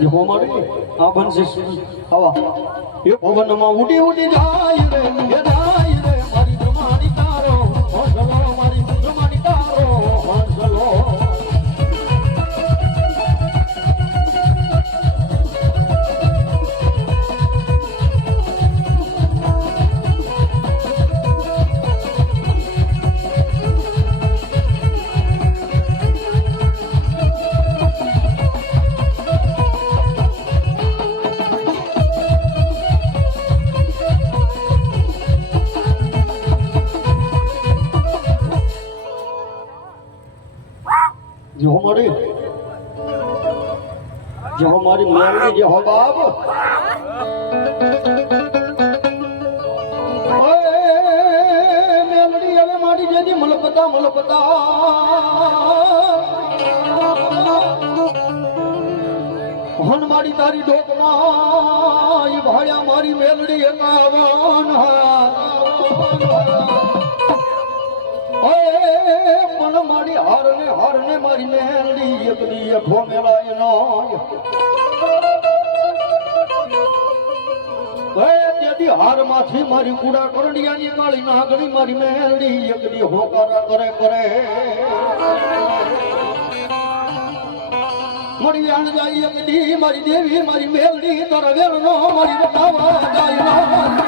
એ હોમાડી આ બનશે આવા એ પવનમાં ઉડી ઉડી જાય રે એ જાય રે મારી બ્રહ્માણી તારો હોંસલો મારી બ્રહ્માણી તારો હોંસલો जो हमारी मेलनी जो हो बाप मेलनी હવે મારી જેની મલપતા હન મારી તારી ડોકમાં ઈ ભાળ્યા મારી મેલડી એકાવન મન મારી હારને મારી મેલડી એકડી અખો મેળાય નો તેથી હાર માંથી મારી કુડા કરડિયાની કાળી નાગડી મારી મેલડી એકડી હોકારા કરે મળી આણ જાય એકડી મારી દેવી મારી મેલડી તારા વેણનો મારી બતાવા જાય નો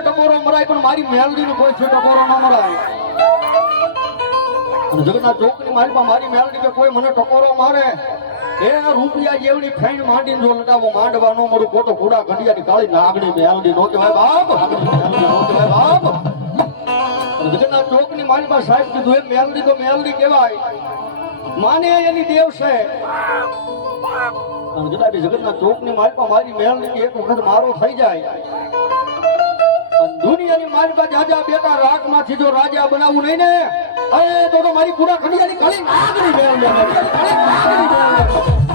ટકોરો મરાય પણ મારી મેલડી ને કોઈ ટકોરો ન મરાય અને જગતના ચોકની મારી પાસે મારી મેલડી કે કોઈ મને ટકોરો મારે એ રૂપિયા જેવડી ફેણ માંડીને જો લટાવો માંડવા નો મળું ખોટો ઘોડા ઘડિયાની કાળી નાગડી મેલડી નો કહેવાય બાપ જગતના ચોકની મારી પાસે સાહેબ કીધું એ મેલડી તો મેલડી કહેવાય માને એની દેવ છે અને જગતના ચોકની મારી પાસે મારી મેલડી એક વખત મારો થઈ જાય દુનિયાની મારી પાસે જાજા બેટા રાગ માંથી જો રાજા બનાવવું નહીં ને અરે તો મારી પૂરા ખંડિયાની કાળી નાગડી મેળવી કાળી નાગડી મેળવી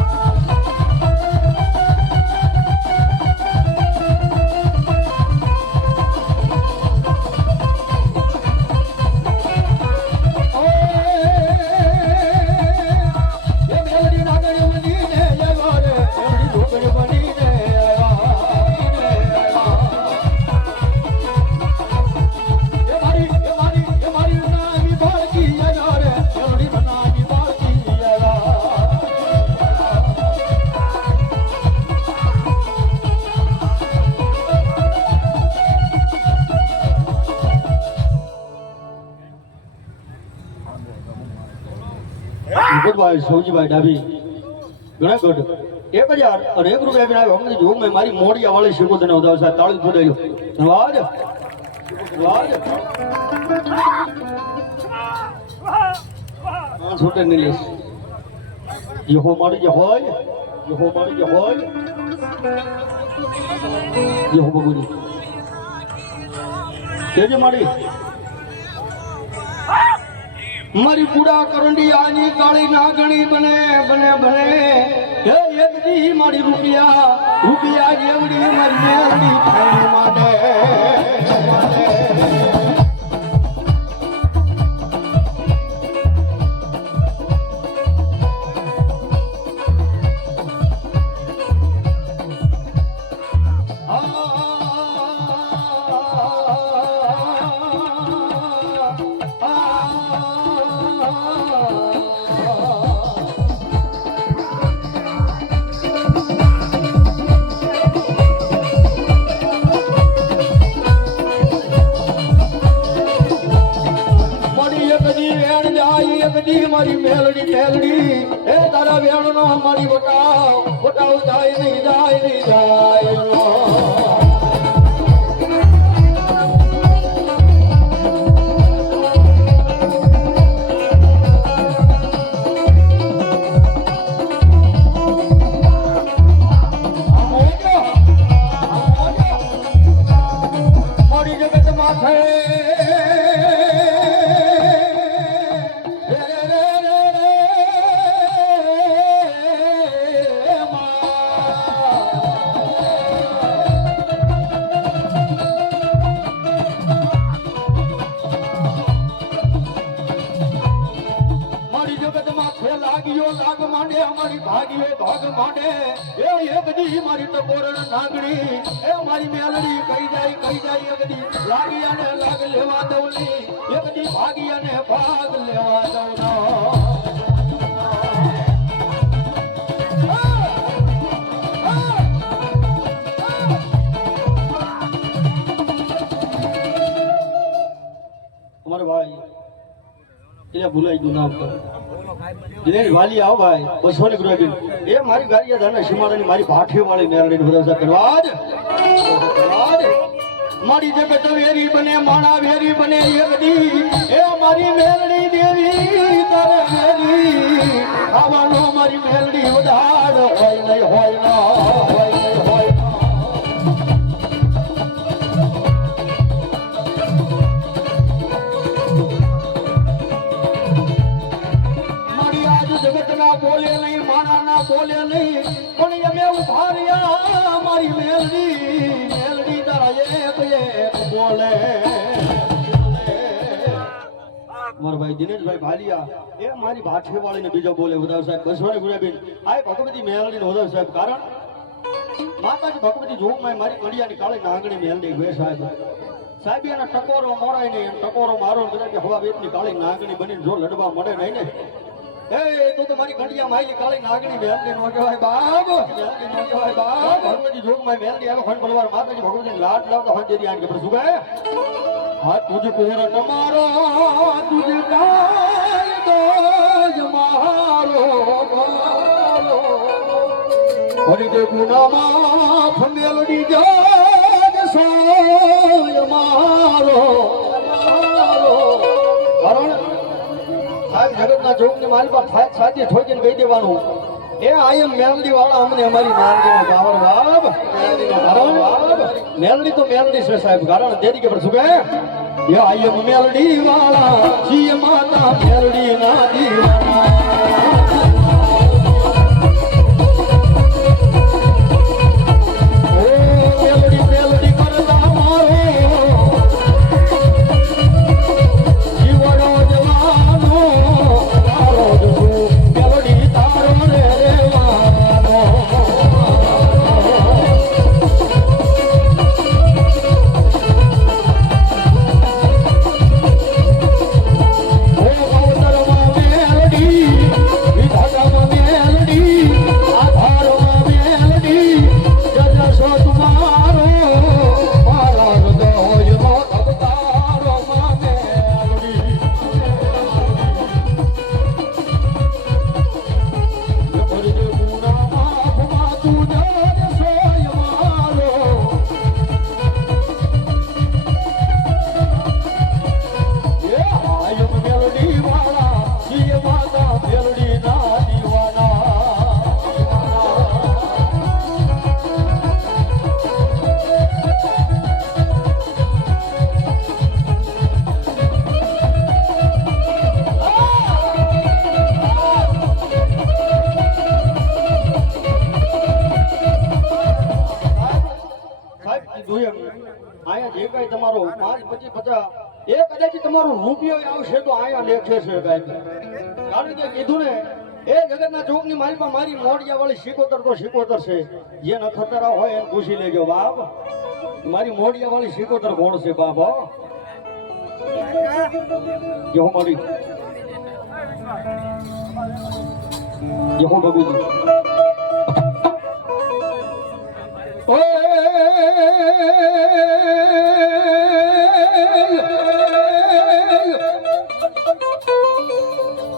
ભાઈ સૌજીભાઈ ડાબી ઘણા ગુડ 1000 અને 1 રૂપિયા બી આવ્યો હમણાં જો મેં મારી મોડિયા વાળી શિકોતને ઉદાવ સાહેબ તાળી ફોડાયો વાજ છોટે નીલેશ યહો મારી જે હોય યહો બગુની કેજે મારી મારી કુડા કરંડિયાની કાળી નાગણી બને હે એકદી મારી રૂપિયા જેવડી મારી મેલડી ફેણ માટે મારી મેલડી મેલડી એ તારા વેણનો મારી વટાવ જાય નહીં જાય લાગ માંડે અમારી ભાગીએ ભાગ માંડે એ એકદી મારી ટકોરણ નાગણી એ મારી મેલડી કઈ જાય એકદી લાગી અને લાગ લેવા દઉની એકદી ભાગી અને ભાગ લેવા દઉં અમારે ભાઈ એટલે ભૂલાઈ ગયું નામ તો દિનેશ વાલી આવો ભાઈ 200 રૂપિયા એ મારી ગાડીયા દાના સીમાડાની મારી ભાઠી વાળી મેરડી ભરોસા કરવા જ મારી જગત વેરી બને માણા વેરી બને એકદી એ મારી મેરડી દેવી તારે વેરી આવવાનો મારી મેરડી વધાર હોય નહીં હોય ના હોય નહીં હોય બોલે નહીં માના ના બોલે નહીં પણ અમે ઉભા રહ્યા મારી મેલડી તારા એક બોલે મારા ભાઈ દિનેશભાઈ ભાલિયા એ મારી ભાઠે વાળીને બીજો બોલે ઉદાવ સાહેબ 200 ગુણ્યાબેન આ ભગવતી મેલડી નો ઉદાવ સાહેબ કારણ માતાજી ભગવતી જોગમાં મારી કડિયાની કાળી નાંગણી મેલડી ગયે સાહેબ એના ટકોરો મોડાય નહીં ટકોરો મારો કદાચ હવા વેતની કાળી નાંગણી બની જો લડવા મળે નહીં ને એ તું તો મારી ઘડિયા માઈ કાળી નાગણી મેલડી નો કહેવાય બાપ મેલડી નો કહેવાય બાપ ભગવતી જોગમાં મેલડી આવે ફન બલવાર માતાજી ભગવતી લાડ લાવતો હન દેરી આન કે પર સુગે હા તુજ કોર તમારો તુજ કાય દોજ મારો બાલો હરી દે ગુના માફ મેલડી જાગ સોય મારો કારણ જગતના જોગ ને મારી પાસે સાચી ઠોકીને કહી દેવાનું એ આયમ મેલડી વાળા અમને અમારી મેલડીનો પાવર બાબ મેલડી તો મેલડી છે સાહેબ કારણ દેરી કે પર સુગે એ આયમ મેલડી વાળા જી માતા મેલડી ના દીવાના તમારો 5 25 50 કદાચ તમારો રૂપિયો આવશે તો આયા લેખે છે કારણ કે કીધું ને એ જગતના ચોકની મારી પાસે મારી મોડિયા વાળી શિકોતર તો શિકોતર છે જે નખતરા હોય એને પૂછી લેજો બાપ મારી મોડિયા વાળી શિકોતર કોણ છે બાપ જો મારી જો બબુજી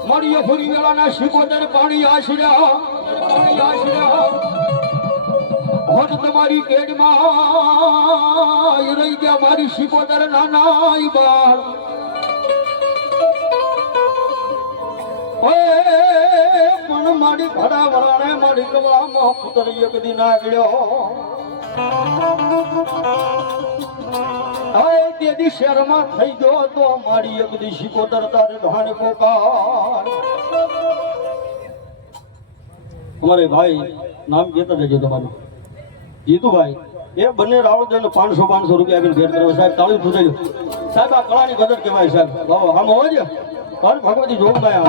મારી ભોજ તમારી કેડમાં રહી ગયા મારી શિકોતર નાના બાળ પણ મારી ઘડા વરાણે મારી કમળામાં પુત્ર એક દી નાગડ્યો તેથી શહેરમાં થઈ ગયો તો મારી એક દી શિકોતર તારે ઢાણે પોકાર અમારે ભાઈ નામ કહેતા જજો તમારું જીતુભાઈ એ બંને રાવણ 500 રૂપિયા આપીને ભેટ કર્યો સાહેબ તાળી ફૂટાયું સાહેબ આ કળાની કદર કહેવાય સાહેબ આમ હોય પણ ભગવતી જોગભાઈ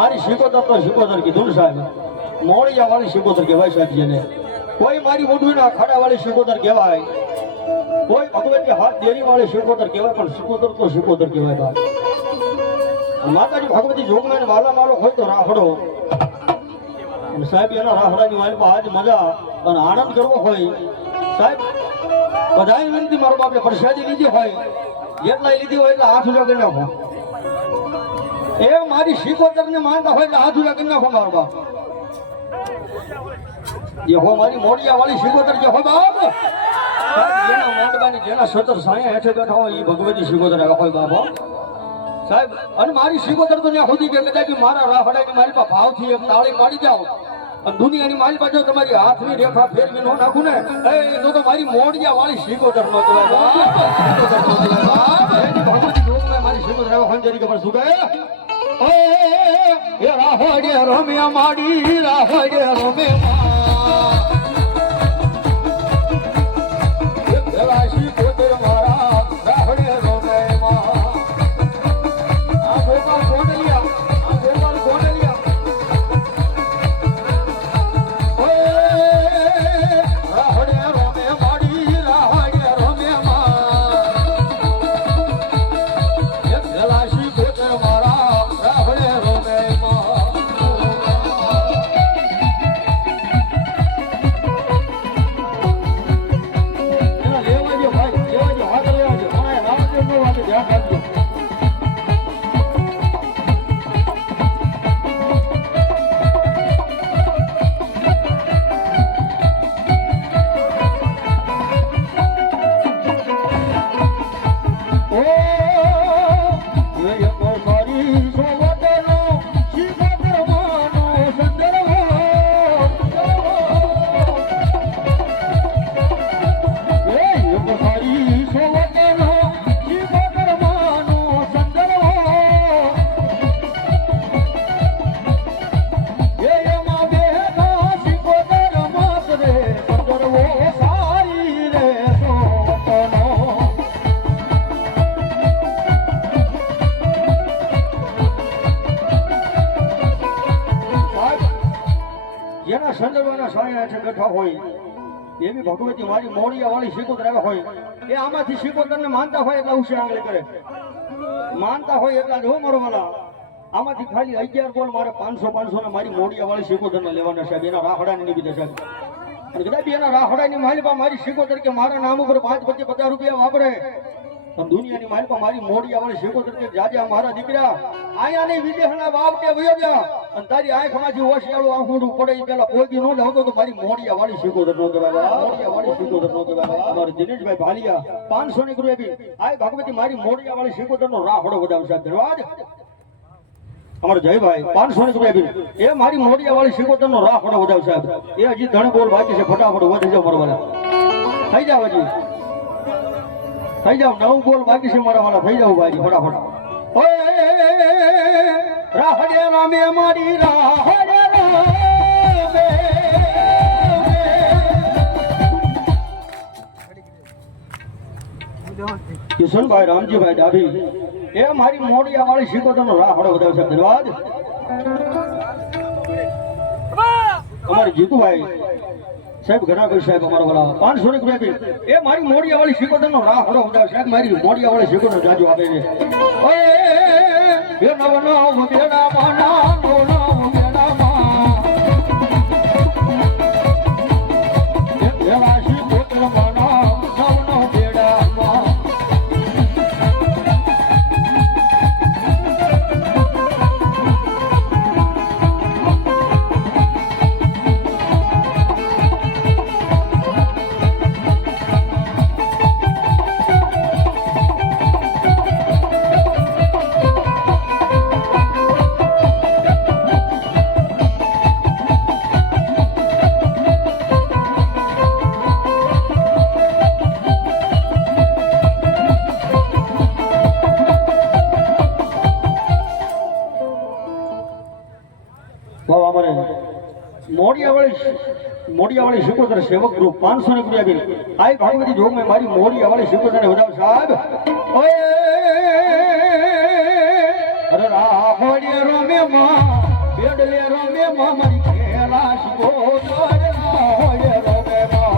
મારી શિકોતર તો શિકોતર કીધું ને સાહેબ મોળિયા વાળી શિકોતર કહેવાય સાહેબ જેને કોઈ મારી મોઢુના ખાડા વાળી શિકોતર કહેવાય કોઈ ભગવતી હાથ દેરી વાળી શિકોતર કહેવાય પણ શિકોતર તો શિકોતર કહેવાય બાપ માતાજી ભગવતી જોગમાં વાલા માલો હોય તો રાહડો સાહેબ એના રાહડાની મારી આજ મજા અને આનંદ કરવો હોય સાહેબ બધાય વિનંતી મારો બાપે પ્રસાદી લીધી હોય જેટલા લીધી હોય એટલે હાથ ઉજા કરી નાખો એ મારી શિકોતર ને માનતા હોય એટલે હાથ ઉજા કરી નાખો મારો બાપ જે હો મારી મોડિયા વાળી શિકોતર જે હોય બાપ જેના માંડવાની જેના સતર સાયા હેઠે બેઠા હોય એ ભગવતી શિકોતર હોય બાપ સાહેબ અને મારી શિકોતર તો ત્યાં સુધી કે કદાચ મારા રાહડાની મારી પાસે ભાવથી એક તાળી પાડી જાઓ અને દુનિયાની મારી પાસે તમારી હાથની રેખા ફેરવી નો નાખું ને એ તો મારી મોડિયા વાળી શિકોતર નો કહેવાય ભગવતી જોગમાં મારી શિકોતર તરીકે પણ શું કહે એ રાહડે રમ્યા માડી રાહડે રમ્યા સંદર્ભના સાયા હેઠે બેઠા હોય એવી ભગવતી મારી મોડિયા વાળી શિકોતર આવ્યા હોય એ આમાંથી શિકોતરને માનતા હોય એટલા ઉછે આંગળી કરે માનતા હોય એટલા જ હો મારો વાલા આમાંથી ખાલી 11 બોલ મારે 500 ને મારી મોડિયા વાળી શિકોતરને લેવાના સાહેબ એના રાહડાની નિમિત્તે સાહેબ અને કદાચ એના રાહડાની માલિકા મારી શિકોતર કે મારા નામ ઉપર 5-50 રૂપિયા વાપરે દુનિયાની માલિકા મારી મોડિયા વાળી શિકોતર કે જાજા મારા દીકરા આયા ની વિદેશના બાપટે વયો ગયા અને તારી આંખમાંથી ઓશિયાળું આંખુડું પડે પેલા પોગી નો લાવતો તો મારી મોડિયા વાળી શિકોતર નો કહેવાય મોડિયા વાળી શિકોતર નો કહેવાય અમારે દિનેશભાઈ ભાલિયા 500 ની રૂપિયા બી આ ભગવતી મારી મોડિયા વાળી શિકોતર નો રાહડો વધાવ સાહેબ ધન્યવાદ અમારે જયભાઈ 500 ની રૂપિયા બી એ મારી મોડિયા વાળી શિકોતર નો રાહડો વધાવ સાહેબ એ હજી ધણ બોલ બાકી છે ફટાફટ વધી જાવ મારા વાલા થઈ જાવ હજી થઈ જાવ 9 બોલ બાકી છે મારા વાલા થઈ જાવ ભાઈ ફટાફટ રાહડે રામે મારી રાહડે રામે કિશનભાઈ રામજીભાઈ ડાભી એ મારી મોડિયા વાળી શિકોતર નો રાહડો વધાવ છે ધન્યવાદ અમારે જીતુભાઈ સાહેબ ઘણા કોઈ સાહેબ અમારો વાલા 500 ની રૂપિયા એ મારી મોડિયા વાળી શિકોતર નો રાહડો વધાવ સાહેબ મારી મોડિયા વાળી શિકોતર જાજો આપે છે એ નવ નવ બેડા માના નો નવ બેડા માં એ દેવા શિકોતર માના નવ નવ બેડા માં મોડિયાવાળી શિકોતર સેવક ગ્રુપ 500 ને રૂપિયા બિલ આઈ ભાગવતી જોગ મેં મારી મોડિયાવાળી શિકોતર ને વધાવ સાહેબ ઓય અરે રાહોડે રોમે માં બેડલે રોમે માં મારી ખેલા શિકોતર રાહોડે રોમે માં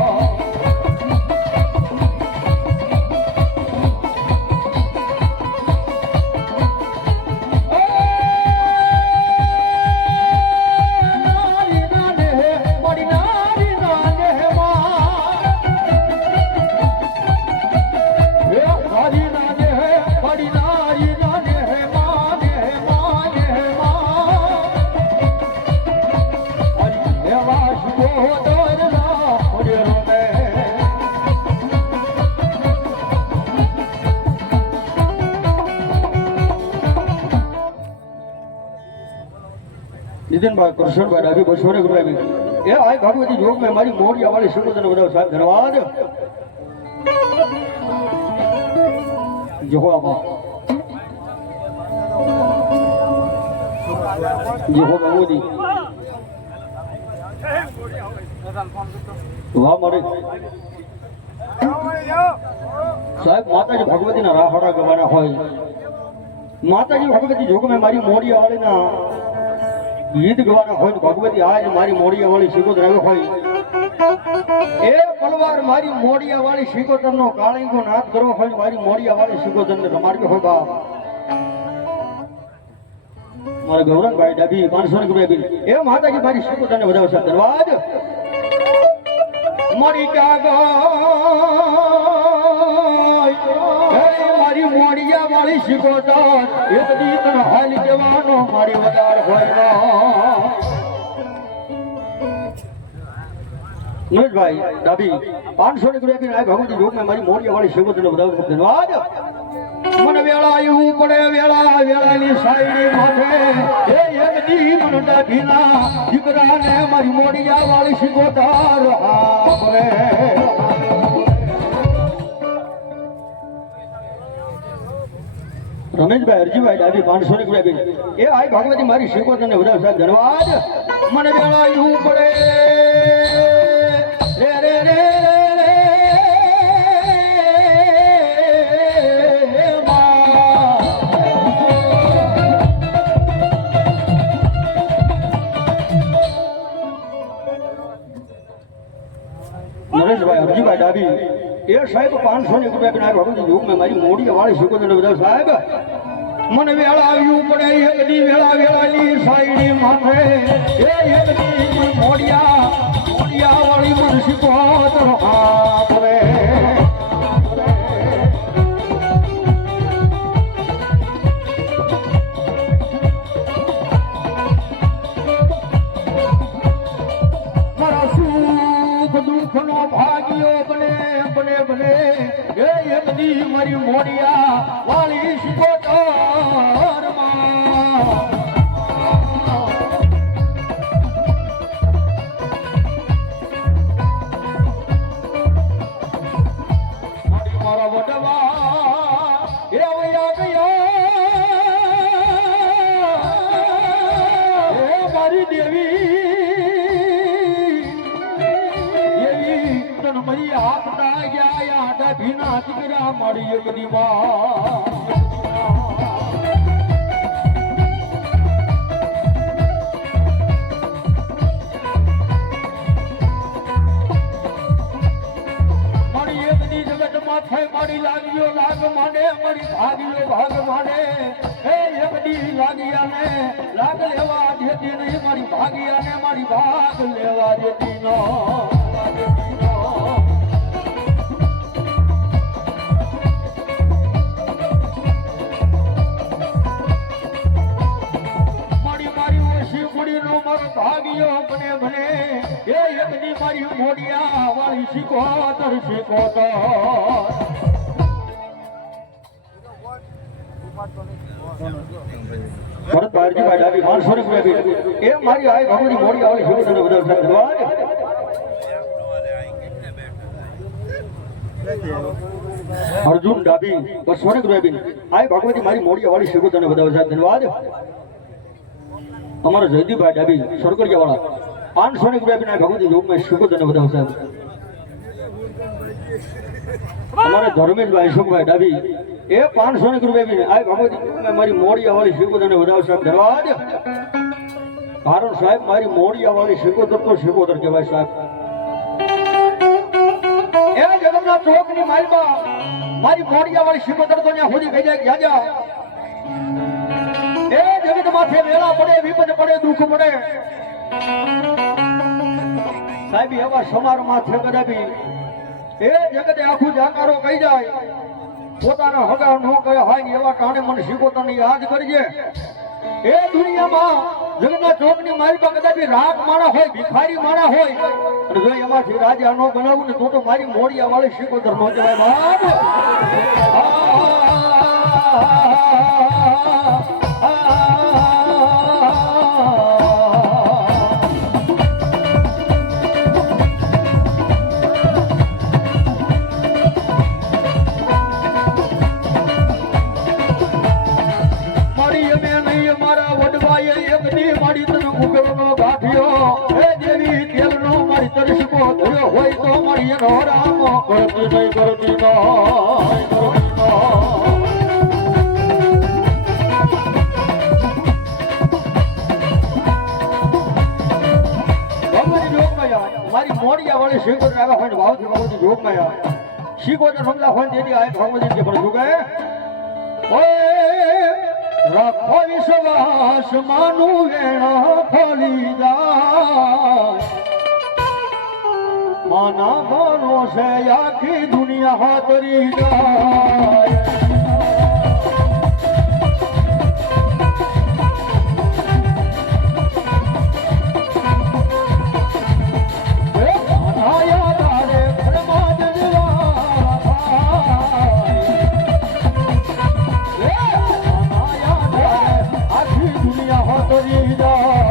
नितिनભાઈ કૃષ્ણભાઈ ડાભી 200 રૂપિયા બી એ આઈ ભગવતી જોગ મેં મારી મોડિયાવાળી શિકોતર વધાવ સાહેબ ધન્યવાદ જેહો આમાં જેહો ભગવતી વાહ મારે સાહેબ માતાજી ભગવતીના રાહડા ગવાના હોય માતાજી ભગવતી જોગ મેં મારી મોડિયાવાળીના ગીત ગવાના હોય ભગવતી આજ મારી મોડિયાવાળી શિકોતર આવ્યો હોય એ પલવાર મારી મોડિયાવાળી શિકોતરનો કાળીંગો નાદ કરવો હોય મારી મોડિયાવાળી શિકોતરને રમાડ્યો હોય બાપ મારા ગૌરંગભાઈ ડાભી 500 રૂપિયા બિલ એ માતાજી મારી શિકોતરને વધાવશે ધન્યવાદ મારી મારી મોડિયાવાળી શિકોતર એક દીકરો હાલ જવાનો મારી વધાર હોય મહેશભાઈ ડાભી 500 રૂપિયા આ ભગવતી જોગ મેં મારી મોડિયાવાળી શિકોતરને વધાવશે ધન્યવાદ મન વેળા એવું પડે વેળા વેળાની સાઈડી માથે એ એક દી મન ડાભીના દીકરાને મારી મોડિયાવાળી શિકોતર આપરે રમેશભાઈ અરજીભાઈ ડાભી 500 રૂપિયા બિલ એ આઈ ભગવતી મારી શિકોતરને વધાવ સાહેબ ધન્યવાદ મન વેળા એવું પડે રે રે રે નરેશભાઈ અરજીભાઈ ડાભી એ સાહેબ 500 રૂપિયા બિલ ભગવતી જોગ મેં મારી મોડિયાવાળી શિકોતરને વધાવ સાહેબ મન વેળા આવ્યું પડે એક દી વેળા વેળાની સાઈડી માથે એ એક દી મોડિયાવાળી મન શિકોતર આપરે મારા સુખ દુઃખનો ભાગ્યો બને બને બને એ એક દી મારી મોડિયાવાળી શિકોતર મારા વડવા એ વયા ગયા એ મારી દેવી તન મરી આપતા ગયા ડાભીના દીકરા મારી એક દીવા મારી લાગ્યો લાગ માંડે મારી ભાગ્યો ભાગ માંડે હે એકડી લાગ્યાને લાગ લેવા દેતી નહીં મારી ભાગ્યાને મારી ભાગ લેવા દેતી નો મારી મારી ઓછી કુડીનો મારો ભાગ્યો બને બને એ એકડી મારી મોડિયાવાળી શિકોતર શિકોતર ભરત બારજીભાઈ ડાભી 500 રૂપિયા બિલ એ મારી આઈ ભગવતી મોડિયાવાળી શિકોતરને વધાવ ધન્યવાદ અર્જુન ડાભી 200 રૂપિયા બિલ આઈ ભગવતી મારી મોડિયાવાળી શિકોતરને વધાવ ધન્યવાદ અમારો જયદીપભાઈ ડાભી સરકરિયાવાળા 500 રૂપિયા બિના ભગવતી જોગમાં શિકોતરને વધાવો સાહેબ. અમારે ધર્મેશભાઈ અશોકભાઈ ડાબી એ 500 રૂપિયા બિના આ ભગવતી જોગમાં મારી મોડિયા વાળી શિકોતરને વધાવો સાહેબ. ધન્યવાદ. કારણ સાહેબ મારી મોડિયા વાળી શિકોતર તો શિકોતર કહેવાય સાહેબ. એ જગતના ચોકની માલમાં મારી મોડિયા વાળી શિકોતર તો ત્યાં સુધી ગઈ જાય જાજા. એ જગત માથે વેળા પડે, વિપદ પડે, દુઃખ પડે સાહેબ એવા સમાર માથે કદાપી એ જગતે આખું જાકારો કહી જાય પોતાના હગા ન કરે હોય એવા ટાણે મને શિકોતરની યાદ કરજે. એ દુનિયામાં જગતના ચોકની માલમાં કદાપી રાગ માણા હોય, ભિખારી માણા હોય અને જો એમાંથી રાજા ન બનાવું ને તો મારી મોડિયા વાળી શિકોતર નો જવાય બાપ. હોય તો મળીએ નો રામ કરતી નહીં કરતી નો મારી મોડિયા વાળી શિકોતર આવ્યા હોય ભાવથી ભગવતી જોગમાં શિકોતર સમજા હોય તેથી આ ભગવતી પણ જોગે રાખો વિશ્વાસ માનું વેણા ફળી જાય માના ભરોસે આખી દુનિયા હાથરી જાય. આખી દુનિયા હાથરી જાય.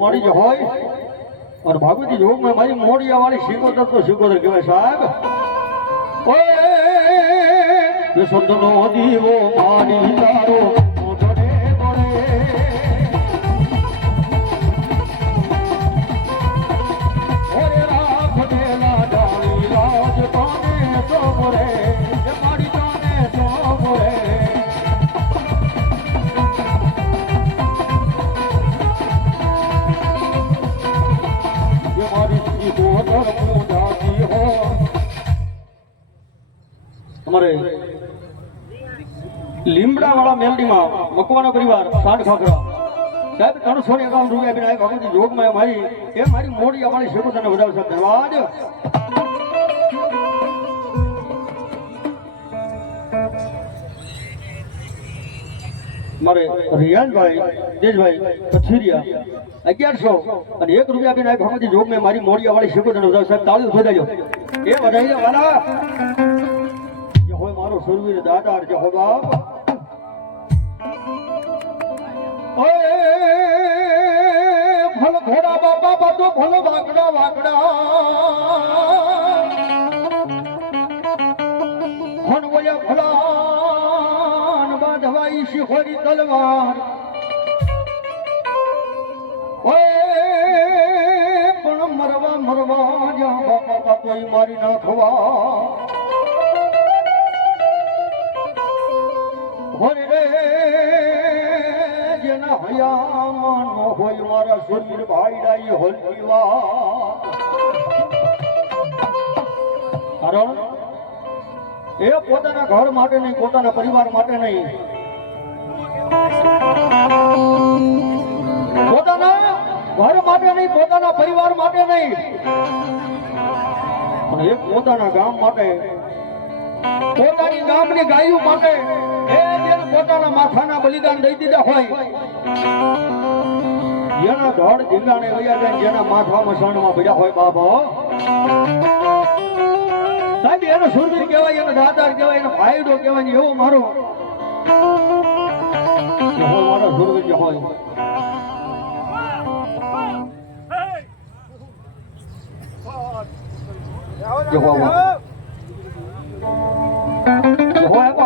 મારી જે હોય અને ભાગવતી જોગમાં મારી મોડિયા વાળી શિકોતર તો શિકોતર કહેવાય સાહેબ. ઓય સંતનો દીવો મારી તારો મોઢે મળે ઓરે રાખ દેલા ડાળી રાજ તને સોમરે મારી તને સોમરે અમારે લીમડા વાળા મેલડીમાં મકવાણા પરિવાર સાઠ ખાખરા સાહેબ 351 રૂપિયા બિના ભગવતી જોગમાં મારી એ મારી મોડી અમારી શિકોતરને વધારે સાહેબ. ધન્યવાદ. મારે રિયાનભાઈ દેશભાઈ કથિરિયા 1100 અને 1 રૂપિયા બિના ભગવતી જોગમાં મારી મોડિયા વાળી શિકોતરને વધારે સાહેબ. તાળી વધારજો એ વધારી વાલા હોય મારો સુરવીર દાદાર જે હો બાપ. ઓય ભલ ઘોડા બાપા બાતો ભલ વાકડા વાકડા હન બોલ્યા ભલાન બાંધવાઈ શિખોરી તલવાર. ઓય પણ મરવા મરવા જ્યાં બાપા બાતોય મારી નાખવા જેના હયામાં નો હોય મારા શરીર ભાઈડાઈ હોલવા. કારણ એ પોતાના ઘર માટે નહીં, પોતાના પરિવાર માટે નહીં, પોતાના ઘર માટે નહીં, પોતાના પરિવાર માટે નહીં, પણ એ પોતાના ગામ માટે, પોતાની ગામની ગાયો માટે એ જેને પોતાના માથાના બલિદાન દઈ દીધા હોય, જેના ધડ ધીંગાણે વયા જાય, જેના માથા મસાણમાં પડ્યા હોય બાબા એનો સુરવીર કહેવાય, એનો દાતાર કહેવાય, એનો ભાઈડો કહેવાય ને એવો મારો સુરવીર જે હોય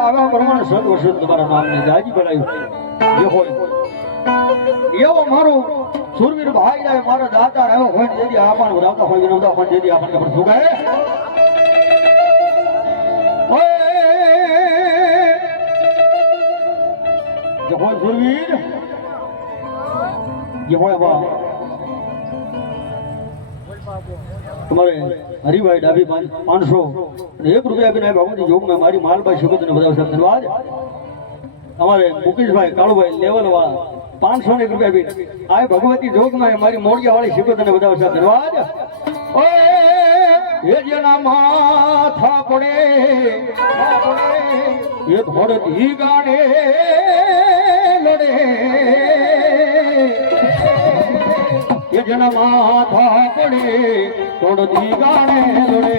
આવા પ્રમાણે સદ વર્ષ તમારા નામને જાજી બનાવ્યું જે હોય એવો મારો સુરવીર ભાઈ જાય મારો દાતાર એવો હોય ને જેથી આપણને વરાવતા હોય વિનવતા હોય જેથી આપણને ખબર શું કહે જે હોય સુરવીર જે હોય તમારે હરિભાઈ ડાબી 500 અને 1 રૂપિયા આપીને ભગવતી જોગમાં મારી માલભાઈ શિકોતને બધા સાહેબ ધન્યવાદ. અમારે મુકેશભાઈ કાળુભાઈ લેવલ વાળા 501 રૂપિયા આપીને આ ભગવતી જોગમાં મારી મોડિયા વાળી શિકોતને બધા સાહેબ ધન્યવાદ. એ જેના માથા પડે એ ધોળતી ગાડે લડે એ જેના માથા પડે ધોળતી ગાડે લડે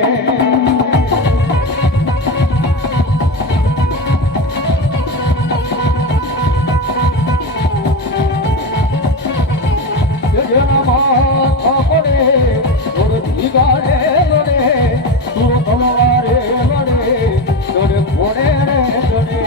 એ જેના માથા પડે ધોળતી ગાડે લડે તું તલવારે લડે લડે ઘોડે રે લડે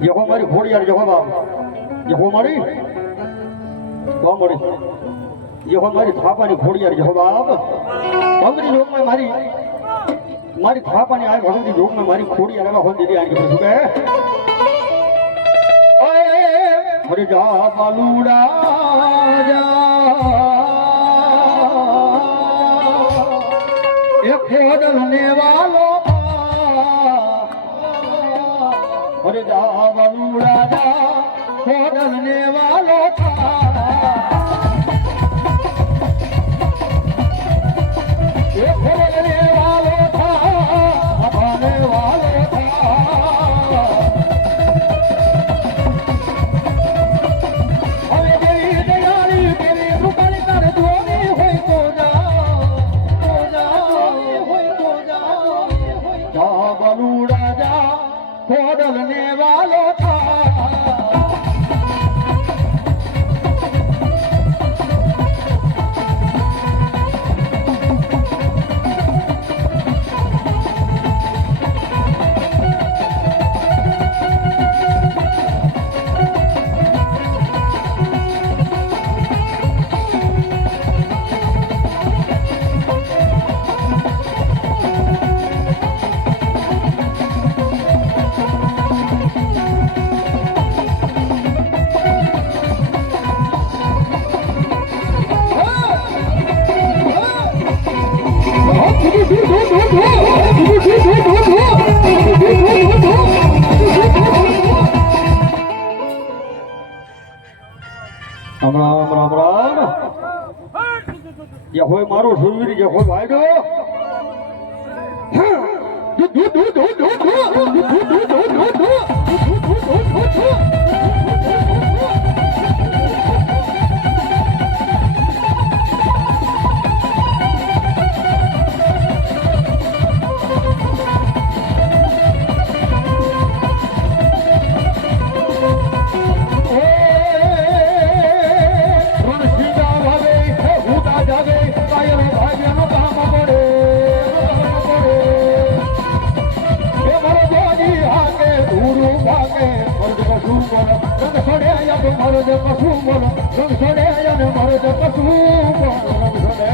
જહો મારી ઘોડિયાર જહો બાપ જહો મારી જહો મારી થાપાની ઘોડિયાર જહો બાપ ભગવતી જોગમાં મારી થાપાની આ ભગવતી જોગમાં મારી ખોડિયાર એવા હોય દીદી આની શું કહે અરે જા બાલુડા જા એ ખોડલ ને વાલો અરે જા બાલુડા જા ખોડલ ને વાલો એ ખોડલ ને વાલો ભાને વાલો હવે દેવી દયાળી દેવી રૂપાળી કર ધોની હોય તો જા બાલુડા જા ખોડલ ને વાલો જે હોય મારો સુરવીર જે હોય ભાઈડો ઉરું ભાગે મરદ કશું બોલો રંગ છોડે યા તો મરદ કશું બોલો રંગ છોડે યા ને મરદ કશું બોલો રંગ છોડે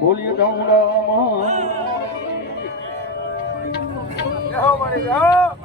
બોલીએ ડાઉડામાં જાઓ મારી જાઓ.